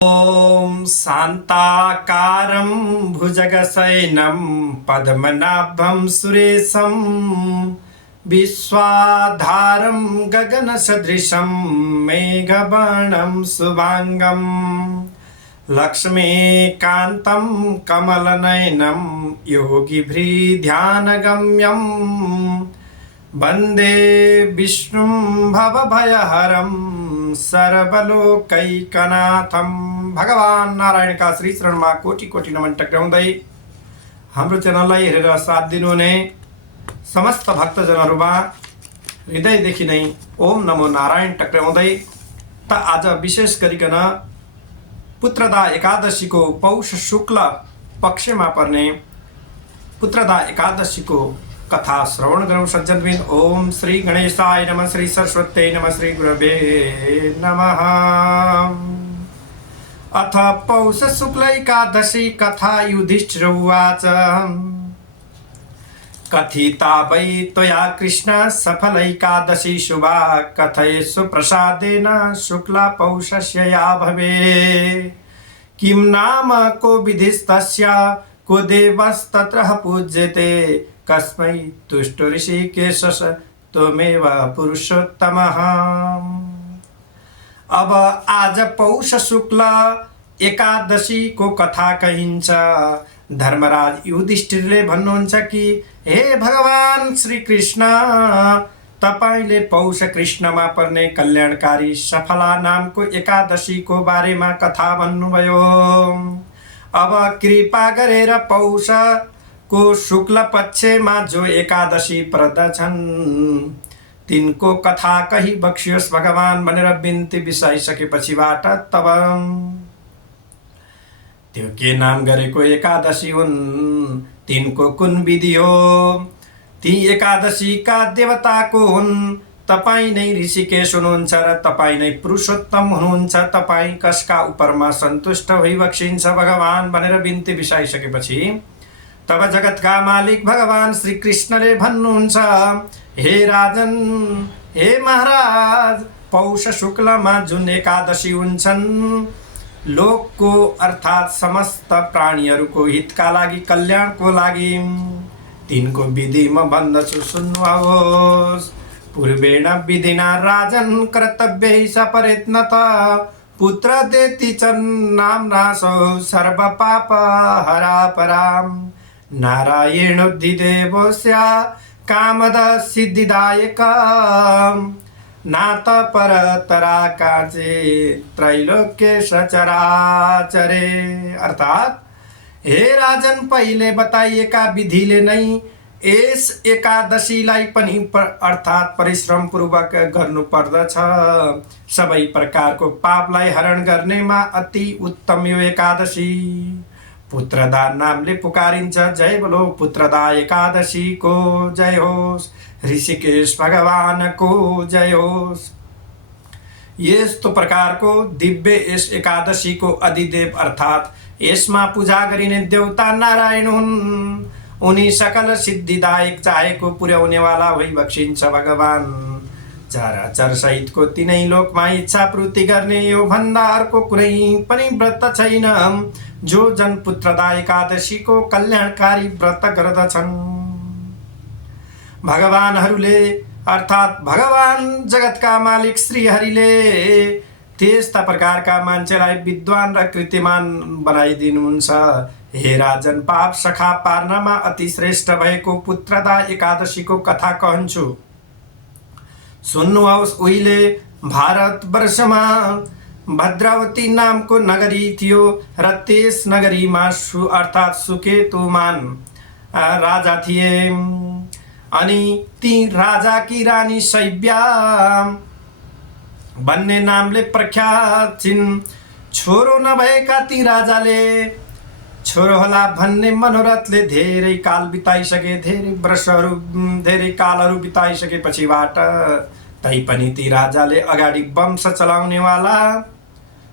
ॐ शान्ताकारं भुजगशयनं पद्मनाभं सुरेशं विश्वाधारं गगनसदृशं मेघवर्णं शुभांगं लक्ष्मीकान्तं कमलनयनं योगिभृध्यानगम्यं वन्दे विष्णुं भवभयहरं सर्वलोकैकनाथं। भगवान नारायण का श्री चरणमा कोटि कोटि नमन टक्राउँदै हाम्रो च्यानललाई हेरेर साथ दिनुहुने समस्त भक्तजनहरुमा हृदयदेखि नै ओम नमो नारायण टक्राउँदै त आज विशेष गरिकन पुत्रदा एकादशीको पौष शुक्ल पक्षमा पर्ने पुत्रदा एकादशीको कथा श्रवण गरौँ सज्जनबिन। ओम श्री गणेशाय नमः, श्री सरस्वत्यै नमः, श्री गुरवे नमः। अथ पौष शुक्ल एकादशी कथा युधिष्ठिर उवाच। कथिता वै त्वया कृष्ण सफलैकादशी शुभा, कथयेषु प्रसादेन शुक्ला पौषस्य या भवे। किं नाम को विधिस्तस्य, को देवस्तत्र पूज्यते, कस्मै तुष्टो ऋषिकेशः त्वमेव पुरुषोत्तमः। अब आज पौष शुक्ल एकादशी को कथा कहिन्छ। धर्मराज युधिष्ठिरले भन्नुहुन्छ कि हे भगवान श्री कृष्ण, तपाईले पौष कृष्णमा पर्ने कल्याणकारी सफला नामको एकादशी को बारेमा कथा भन्नुभयो। अब कृपा गरेर पौष को शुक्ल पक्षमा जो एकादशी पर्दछन् तिनको कथा कही बक्सियोस् भगवान भनेर बिन्ती बिसाइसकेपछिबाट तब त्यो के नाम गरेको एकादशी हुन्, तिनको कुन विधि हो, ती एकादशीका देवताको हुन्, तपाई नै ऋषिकेश हुनुहुन्छ र तपाई नै पुरुषोत्तम हुनुहुन्छ, तपाई कसका उपरमा सन्तुष्ट भई बक्सिन्छ भगवान भनेर बिन्ती बिसाइसकेपछि तब जगतका मालिक भगवान श्री कृष्णले भन्नुहुन्छ, हे राजन, हे महाराज, पौष शुक्लमा जुन एकादशी हुन्छन् लोकको अर्थात समस्त प्राणीहरूको हितका लागि, कल्याणको लागि, तिनको विधि म भन्दछु सुन्नुहोस्। पूर्वेण विधिना राजन कर्तव्यै सपरेत्नत, पुत्र देति च नाम्नासो सर्व पाप हरा पराम। नारायणोऽधिदेवस्य कामद सिद्धिदायक, नात परतरा काचे त्रैलोक्य सचराचरे। अर्थात हे राजन, पहिले बताइएका विधिले नै यस एकादशीलाई पनि अर्थात परिश्रम पूर्वक गर्नु पर्दछ। सबै प्रकारको पापलाई हरण गर्नेमा अति उत्तम यो एकादशी पुत्रदा नामले पुकारिन्छ। जय बोलो पुत्रदा एकादशी को जय होस्, ऋषिकेश भगवान को जय होस्। यस्तो प्रकारको दिव्य यस एकादशी को अधिदेव अर्थात यसमा पूजा गरिने देवता नारायण हुन्। उनी सकल सिद्धिदायक चाहेको पुर्याउनेवाला भई बक्सिन्छ भगवान। चराचर सहितको तिनै लोकमा इच्छा पूर्ति गर्ने यो भन्दा अर्को कुनै पनि व्रत छैन जो जन पुत्रदा एकादशी को कल्याणकारी व्रत गर्दछन्। भगवानहरूले अर्थात भगवान जगतका मालिक श्री हरिले त्यस्ता प्रकारका मान्छेलाई विद्वान र कृतिमान बनाइदिनुहुन्छ। हे राजन, पाप सखा पार्नमा अति श्रेष्ठ भएको पुत्रदा एकादशी को कथा कहन्छु सुन्नुहोस्। उहिले भारत वर्षमा भद्रावती नामको नगरी थियो र त्यस नगरीमा अर्थात सुकेतुमान राजा थिए। अनि ती राजाकी रानी शैब्या भन्ने नामले प्रख्यात छिन्। छोरो नभएका ती राजाले छोरो होला भन्ने मनोरथले धेरै काल बिताइसके, धेरै वर्षहरू, धेरै कालहरू बिताइसकेपछिबाट तैपनि ती राजाले अगाडि वंश चलाउनेवाला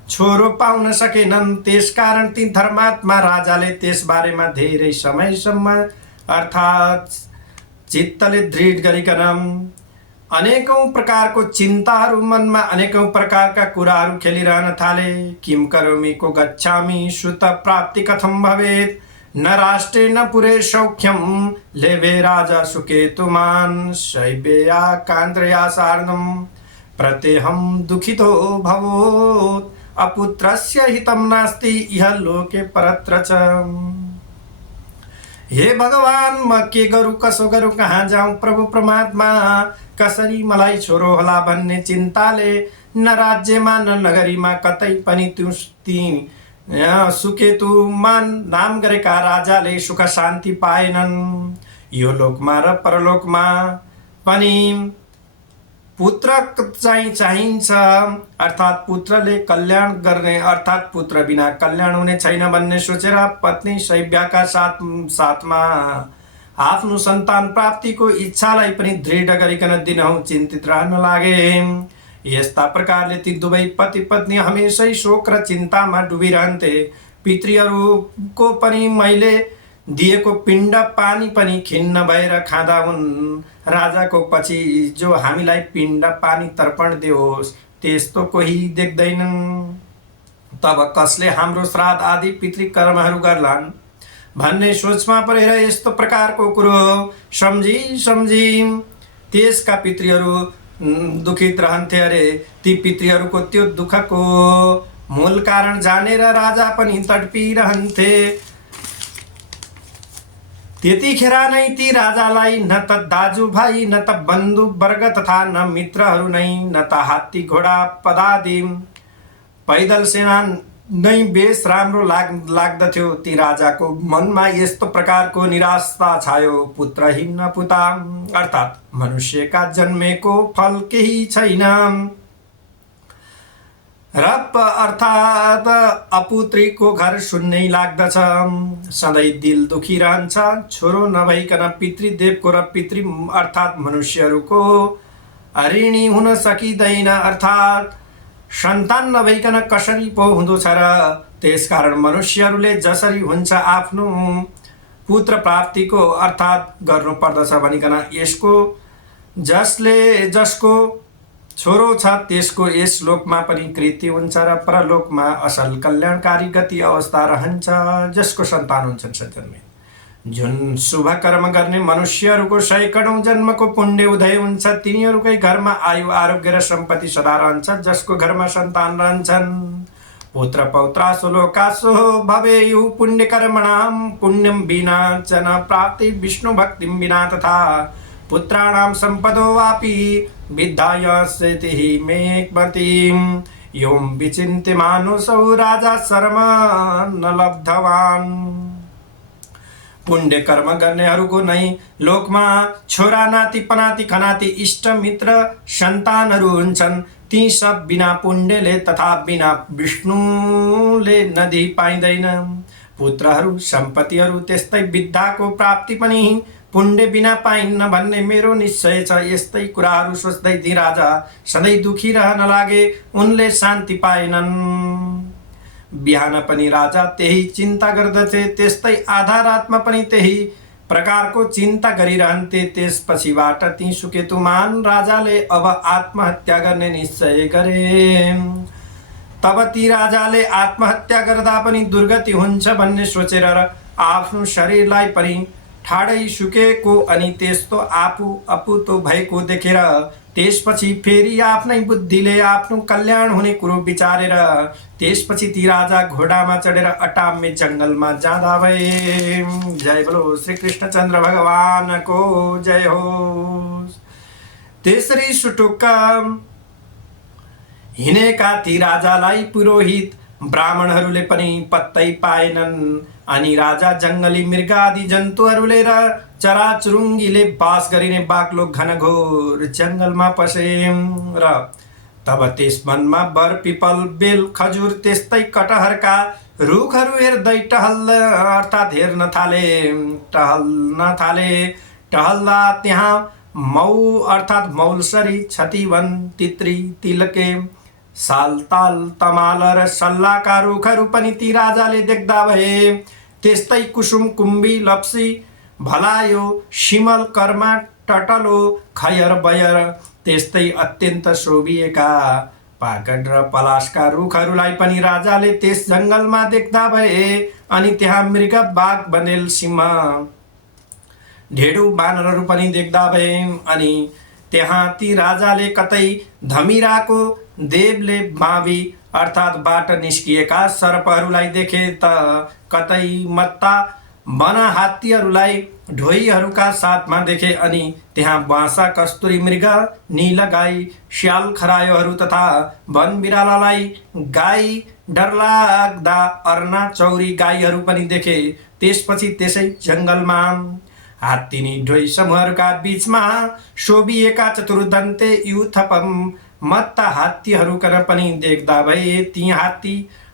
छोरो पाउन सकेनन्। त्यसकारण ती धर्मात्मा राजाले त्यस बारेमा धेरै समयसम्म अर्थात चित्तले दृढ गरिकन अनेकौं प्रकारको चिन्ताहरू मनमा अनेकौं प्रकारका कुराहरू खेलिरहन थाले। किम करोमि को गच्छामि सुत प्राप्ति कथम भवेत्, न राष्ट्रे न पुरे सौख्यम लेभे राजा सुकेतुमान शैवेया कान्द्रया सार्धम प्रत्यहं दुखितो भवोत् अपुत्रस्य हितं नास्ति इह लोके परत्र च। हे भगवान, म के गरौँ कसो गरौँ कहाँ जाऊँ प्रभु परमात्मा, कसरी मलाई छोरो होला भन्ने चिन्ताले न राज्यमा न नगरीमा कतै पनि सुकेतुमान नाम गरेका राजाले सुख शान्ति पाएनन्। यो लोकमा र परलोकमा पनि पुत्र चाहिँ चाहिन्छ, अर्थात् पुत्रले कल्याण गर्ने, अर्थात् पुत्र बिना कल्याण हुने छैन भन्ने सोचेर पत्नी शैव्याका साथमा आफ्नो सन्तान प्राप्तिको इच्छालाई पनि दृढ गरिकन दिनहुँ चिन्तित रहन लागे। यस्ता प्रकारले ती दुवै पति पत्नी हमेशै शोक र चिन्तामा डुबिरहन्थे। पितृहरूको पनि मैले दिएको पिण्ड पानी पनि खिन्न भएर खाँदा हुन्। राजाको पछि जो हामीलाई पिण्ड पानी तर्पण दियोस् त्यस्तो कोही देख्दैनन्। तब कसले हाम्रो श्राद्ध आदि पितृकर्महरू गर्लान् भन्ने सोचमा परेर यस्तो प्रकारको कुरो सम्झी त्यसका पितृहरू दुखित रहन्थे। अरे ती पितृहरूको त्यो दुःखको मूल कारण जानेर राजा पनि तडपिरहन्थे। त्यतिखेर नै ती राजालाई न त दाजुभाइ न त बन्धु वर्ग तथा न मित्रहरू नै न त हात्ती घोडा पदादि पैदल सेना नै बेस राम्रो लाग्दथ्यो। ती राजाको मनमा यस्तो प्रकारको निराशा छायो। पुत्रहीन पुता अर्थात् मनुष्यका जन्मेको फल केही छैन र अर्थात् अपुत्रीको घर शून्यै लाग्दछ। सधैँ दिल दुखी रहन्छ। छोरो नभइकन पितृदेवको र पितृ अर्थात् मनुष्यहरूको ऋणी हुन सकिँदैन। अर्थात् सन्तान नभइकन कसरी पो हुँदो छ र। त्यसकारण मनुष्यहरूले जसरी हुन्छ आफ्नो पुत्र प्राप्तिको अर्थात् गर्नु पर्दछ भनिकन जसको छोरो छ त्यसको यस लोकमा पनि कृति हुन्छ र परलोकमा असल कल्याणकारी गति अवस्था रहन्छ। जसको सन्तान हुन्छन् सजन्मे जुन शुभ कर्म गर्ने मनुष्यहरूको सैकडौं जन्मको पुण्य उदय हुन्छ तिनीहरूकै घरमा आयु आरोग्य र सम्पत्ति सदा रहन्छ। जसको घरमा सन्तान रहन्छन् पुत्र पौत्रासो लोकासो भवेयुः पुण्य कर्मणाम पुण्यम विना च न प्राप्ति विष्णु भक्तिम विना तथा पुत्राणाम संपदो वापि विद्यायस्यतिः मेघमतिं यों विचिन्त्य मानुषौ राजा शर्म न लब्धवान्। पुण्य कर्म गर्नेहरूको नै लोकमा छोरा नाति पनाति खनाति इष्ट मित्र सन्तानहरू हुन्छन्। ती सब बिना पुण्यले तथा बिना विष्णुले नदी पाइँदैन। पुत्रहरू सम्पत्तिहरू त्यस्तै विद्याको प्राप्ति पनि पुण्य बिना पाइन्न भन्ने मेरो निश्चय छ। यस्तै कुराहरू सोच्दै ती राजा सधैँ दुखी रहन लागे। उनले शान्ति पाएनन्। बिहान पनि राजा त्यही चिन्ता गर्दथे। त्यस्तै आधा रातमा पनि त्यही प्रकारको चिन्ता गरिरहन्थे। त्यसपछिबाट ती सुकेतुमान राजाले अब आत्महत्या गर्ने निश्चय गरे। तब ती राजाले आत्महत्या गर्दा पनि दुर्गति हुन्छ भन्ने सोचेर आफ्नो शरीरलाई पनि ठाडै सुकेको अनि त्यस्तो अपुतो भएको देखेर त्यसपछि फेरि आफ्नै बुद्धिले आफ्नो कल्याण हुने कुरो विचारेर त्यसपछि ती राजा घोडामा चढेर अटाम्य जंगलमा जाँदा भए। जय बोलो श्री कृष्णचन्द्र भगवानको जय हो। त्यसरी सुटुक्क हिँडेका ती राजालाई पुरोहित ब्राह्मणहरूले पनि पत्तै पाएनन्। अनि राजा जंगली मृग आदि जन्तुहरूले र चराचुरुङ्गीले बास गरिने बाक्लो घनघोर जंगलमा पसे र तब त्यस वनमा बर पिपल बेल खजुर त्यस्तै कटहरका रुखहरू हेर्दै हेर्न थाले। टहल्दा त्यहाँ मौ अर्थात् मौलसरी छतिवन तित्री तिलके सालताल तमाल र सल्लाका रुखहरू पनि ती राजाले देख्दा भए। त्यस्तै कुसुम कुम्बी लप्सी भलायो सिमल कर्मा टटलो खयर बयर त्यस्तै अत्यन्त शोभिएका पाकड र पलासका रुखहरूलाई पनि राजाले त्यस जङ्गलमा देख्दा भए। अनि त्यहाँ मृग, बाघ, बनेल, सिंह, ढेडु, बानरहरू पनि देख्दा भए। अनि त्यहाँ ती राजाले कतै धमिराको देवले मावि अर्थात् बाट निस्किएका सर्पहरूलाई देखे त कतै मत्ता वन हात्तीहरूलाई ढोईहरूका साथमा देखे। अनि त्यहाँ बाँसा, कस्तुरी मृग, नीलगाई, स्याल, खरायोहरू तथा वन बिरालालाई, गाई, डरलाग्दा अर्ना, चौरी गाईहरू पनि देखे। त्यसपछि त्यसै जङ्गलमा हात्ती ढोई समूहहरूका बीचमा शोभिएका चतुर्दन्ते युथपम मत्ता हात्तीहरू पनि देख्दा भए। ती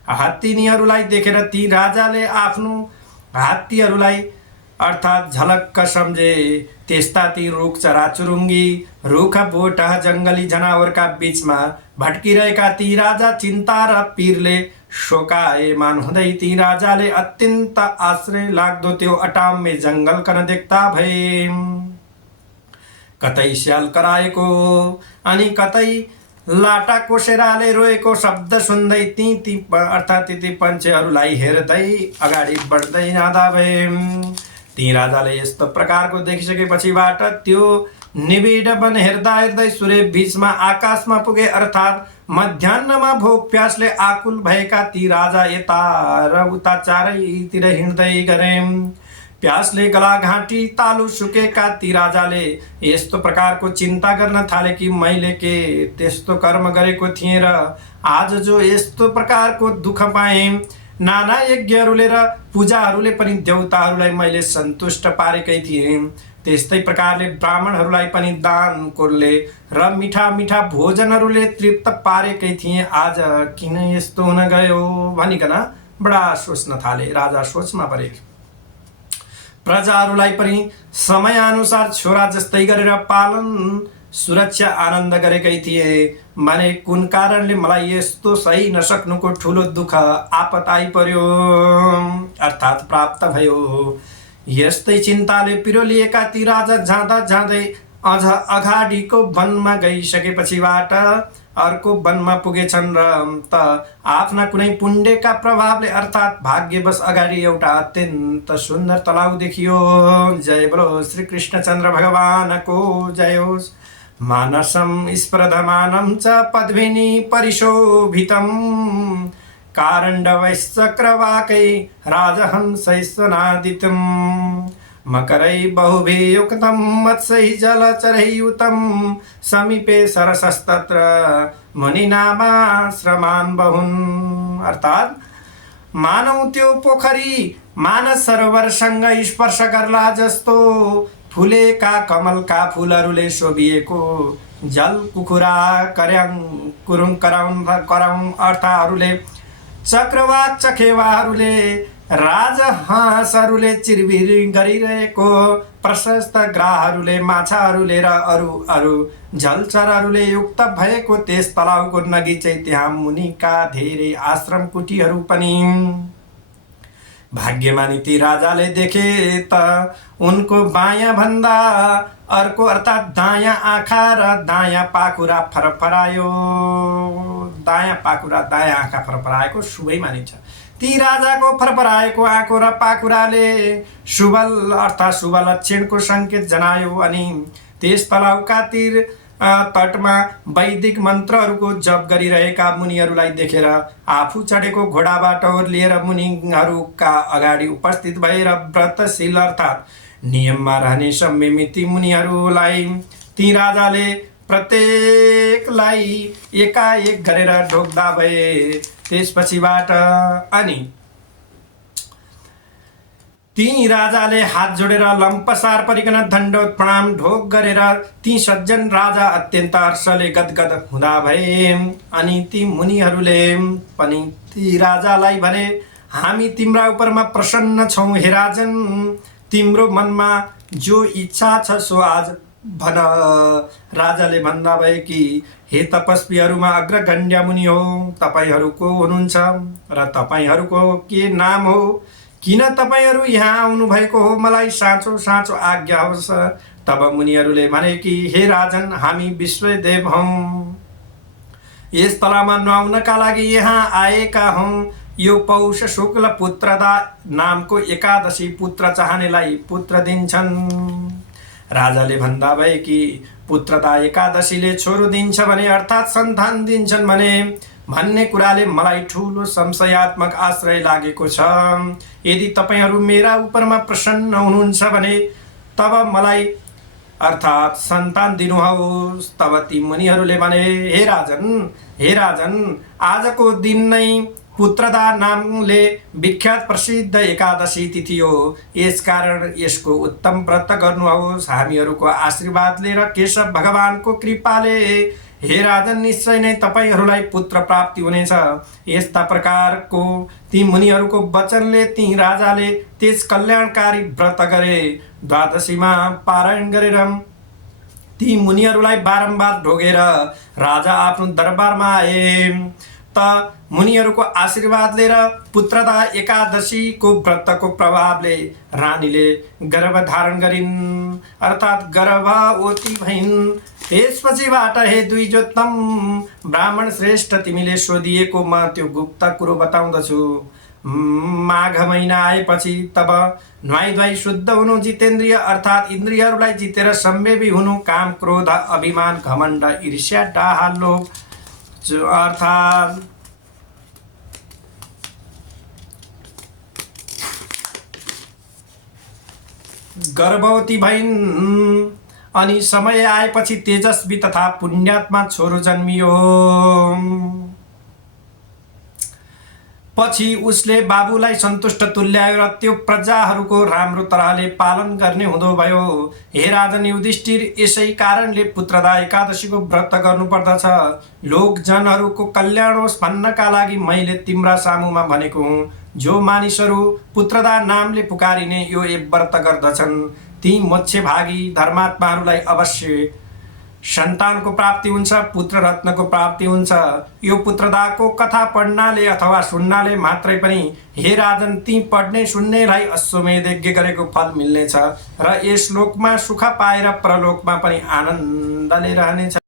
हात्तीनीहरूलाई देखेर ती राजाले आफ्नो हात्तीहरूलाई अर्थात् झलक्क सम्झे। त्यस्ता ती रुख, चराचुरुङ्गी, रुख, बोटह, जङ्गली जनावरका बीचमा भट्किरहेका ती राजा चिन्ता र पीरले शोकायमान हुँदै ती राजाले अत्यन्त आश्चर्य लाग्दो त्यो अटाम्य जङ्गल कन देख्दा भए। कतै स्याल कराएको अनि कतै लाटा कोसेराले रोएको शब्द सुन्दै ती अर्थात् ती पन्छीहरूलाई हेर्दै अगाडि बढ्दै जाँदा भए। ती राजाले यस्तो प्रकारको देखिसकेपछिबाट त्यो निबिड वन हेर्दा हेर्दै सूर्य बीचमा आकाशमा पुगे। अर्थात् मध्याह्नमा भोक प्यासले आकुल भएका ती राजा यता र उता चारैतिर हिँड्दै गरे। प्यासले गला, घाँटी, तालु सुकेका ती राजाले यस्तो प्रकारको चिन्ता गर्न थाले कि मैले के त्यस्तो कर्म गरेको थिएँ र आज जो यस्तो प्रकारको दुःख पाएँ। नाना यज्ञहरूले र पूजाहरूले पनि देवताहरूलाई मैले सन्तुष्ट पारेकै थिएँ। त्यस्तै प्रकारले ब्राह्मणहरूलाई पनि दान कोरले र मिठा मिठा भोजनहरूले तृप्त पारेकै थिएँ। आज किन यस्तो हुन गयो भनिकन बडा सोच्न थाले। राजा सोचमा परे। प्रजाहरूलाई पनि समयानुसार छोरा जस्तै गरेर पालन, सुरक्षा, आनन्द गरेकै थिए भने कुन कारणले मलाई यस्तो सही नसक्नुको ठुलो दुःख आपत आइपर्यो अर्थात् प्राप्त भयो। यस्तै चिन्ताले पिरोलिएका ती राजा जाँदा जाँदै अझ अगाडिको वनमा गइसकेपछिबाट अर्को वनमा पुगेछन् र त आफ्ना कुनै पुण्यका प्रभावले अर्थात् भाग्यवश अगाडि एउटा अत्यन्त सुन्दर तलाउ देखियो। जय बोलो श्री कृष्णचन्द्र भगवानको जय होस्। मानसं स्प्रधमानं च पद्मिनी परिशोभितं कारण्डवैश्चक्रवाकै राजहंसैस्वनादितं मकरै बहुभियुक्तं मत्स्यै जलचरैयुतं समीपे सरसस्तत्र मुनिनामाश्रमान् बहुन्। अर्थात् मानौ त्यो पोखरी मानस सरोवरसँग स्पर्श गर्ला जस्तो फुलेका कमलका फुलहरूले शोभिएको जल, कुखुरा, कर्याङ, कुरुङ, कराउँ अर्थहरूले, चक्रवाक, चखेवाहरूले, राजहाँसहरूले चिरबिर गरिरहेको प्रशस्त ग्राहहरूले, माछाहरूले र अरू जलचरहरूले युक्त भएको त्यस तलाउको नजिकै त्यहाँ मुनिका धेरै आश्रम कुटीहरू पनि। भाग्यमानी ती राजाले देखे त उनको बायाँ भन्दा अर्को अर्थात् दायाँ आँखा र दायाँ पाखुरा फरफरायो। दायाँ पाखुरा, दायाँ आँखा फरफराएको शुभै मानिन्छ। ती राजाको फरफराएको आँखो र पाखुराले शुभ अर्थात् शुभ लक्षणको सङ्केत जनायो। अनि त्यस तलाउका तीर तटमा वैदिक मन्त्रहरूको जप गरिरहेका मुनिहरूलाई देखेर आफू चढेको घोडाबाट ओर्लिएर मुनिहरूका अगाडि उपस्थित भएर व्रतशील अर्थात् नियममा रहने संयमित मुनिहरूलाई ती राजाले प्रत्येकलाई एकाएक गरेर ढोक्दा भए। त्यसपछिबाट अनि ती राजाले हात जोडेर लम्पसार परिकन दण्डवत प्रणाम ढोक गरेर ती सज्जन राजा अत्यन्त हर्षले गदगद हुँदा भए। अनि ती मुनिहरूले पनि ती राजालाई भने, हामी तिम्रा उपरमा प्रसन्न छौँ हे राजन, तिम्रो मनमा जो इच्छा छ सो आज भन। राजाले भन्दा भए कि हे तपस्वीहरूमा अग्रगण्य मुनि हो, तपाईँहरू को हुनुहुन्छ र तपाईँहरूको के नाम हो, किन तपाईँहरू यहाँ आउनुभएको हो, मलाई साँचो साँचो आज्ञा होस्। तब मुनिहरूले भने कि हे राजन, हामी विश्वदेव हौँ, यस तलामा नुहाउनका लागि यहाँ आएका हौँ। यो पौष शुक्ल पुत्रदा नामको एकादशी पुत्र चाहनेलाई पुत्र दिन्छन्। राजाले भन्दा भए कि पुत्रदा एकादशीले छोरो दिन्छ भने अर्थात् सन्तान दिन्छन् भने भन्ने कुराले मलाई ठुलो संशयात्मक आश्रय लागेको छ। यदि तपाईँहरू मेरा उपरमा प्रसन्न हुनुहुन्छ भने तब मलाई अर्थात् सन्तान दिनुहोस्। तब ती मुनिहरूले भने हे राजन, आजको दिन नै पुत्रदा नामले विख्यात प्रसिद्ध एकादशी तिथि हो, यसकारण यसको उत्तम व्रत गर्नुहोस्। हामीहरूको आशीर्वादले र केशव भगवानको कृपाले हे राजन, निश्चय नै तपाईँहरूलाई पुत्र प्राप्ति हुनेछ। यस्ता प्रकारको ती मुनिहरूको वचनले ती राजाले त्यस कल्याणकारी व्रत गरे। द्वादशीमा पारायण गरेर ती मुनिहरूलाई बारम्बार ढोगेर राजा आफ्नो दरबारमा आए। त मुनिहरूको आशीर्वादले र पुत्रदा एकादशीको व्रतको प्रभावले रानीले गर्भ धारण गरिन्, अर्थात् गर्भवती भइन्। त्यसपछिबाट हे द्विजोत्तम ब्राह्मण श्रेष्ठ, तिमीले सोधिएको म त्यो गुप्त कुरो बताउँदछु। माघ महिना आएपछि तब नुहाई धुवाई शुद्ध हुनु, जितेन्द्रिय अर्थात् इन्द्रियहरूलाई जितेर सम्वेवी हुनु, काम क्रोध अभिमान घमण्ड ईर्ष्या डाहा लोभ अर्थात् गर्भवती भइन्। अनि समय आएपछि तेजस्वी तथा पुण्यात्मा छोरो जन्मियो। पछि उसले बाबुलाई सन्तुष्ट तुल्यायो र त्यो प्रजाहरूको राम्रो तरहले पालन गर्ने हुँदो भयो। हे राजन युधिष्ठिर, यसै कारणले पुत्रदा एकादशीको व्रत गर्नुपर्दछ। लोकजनहरूको कल्याण होस् भन्नका लागि मैले तिम्रा सामुमा भनेको हुँ। जो मानिसहरू पुत्रदा नामले पुकारिने यो व्रत गर्दछन् ती मोक्षभागी धर्मात्माहरूलाई अवश्य सन्तानको प्राप्ति हुन्छ, पुत्र रत्नको प्राप्ति हुन्छ। यो पुत्रदाको कथा पढ्नाले अथवा सुन्नाले मात्रै पनि हे राजन, ती पढ्ने सुन्नेलाई अश्वमेध यज्ञ गरेको फल मिल्नेछ र यस लोकमा सुख पाएर परलोकमा पनि आनन्दले रहनेछ।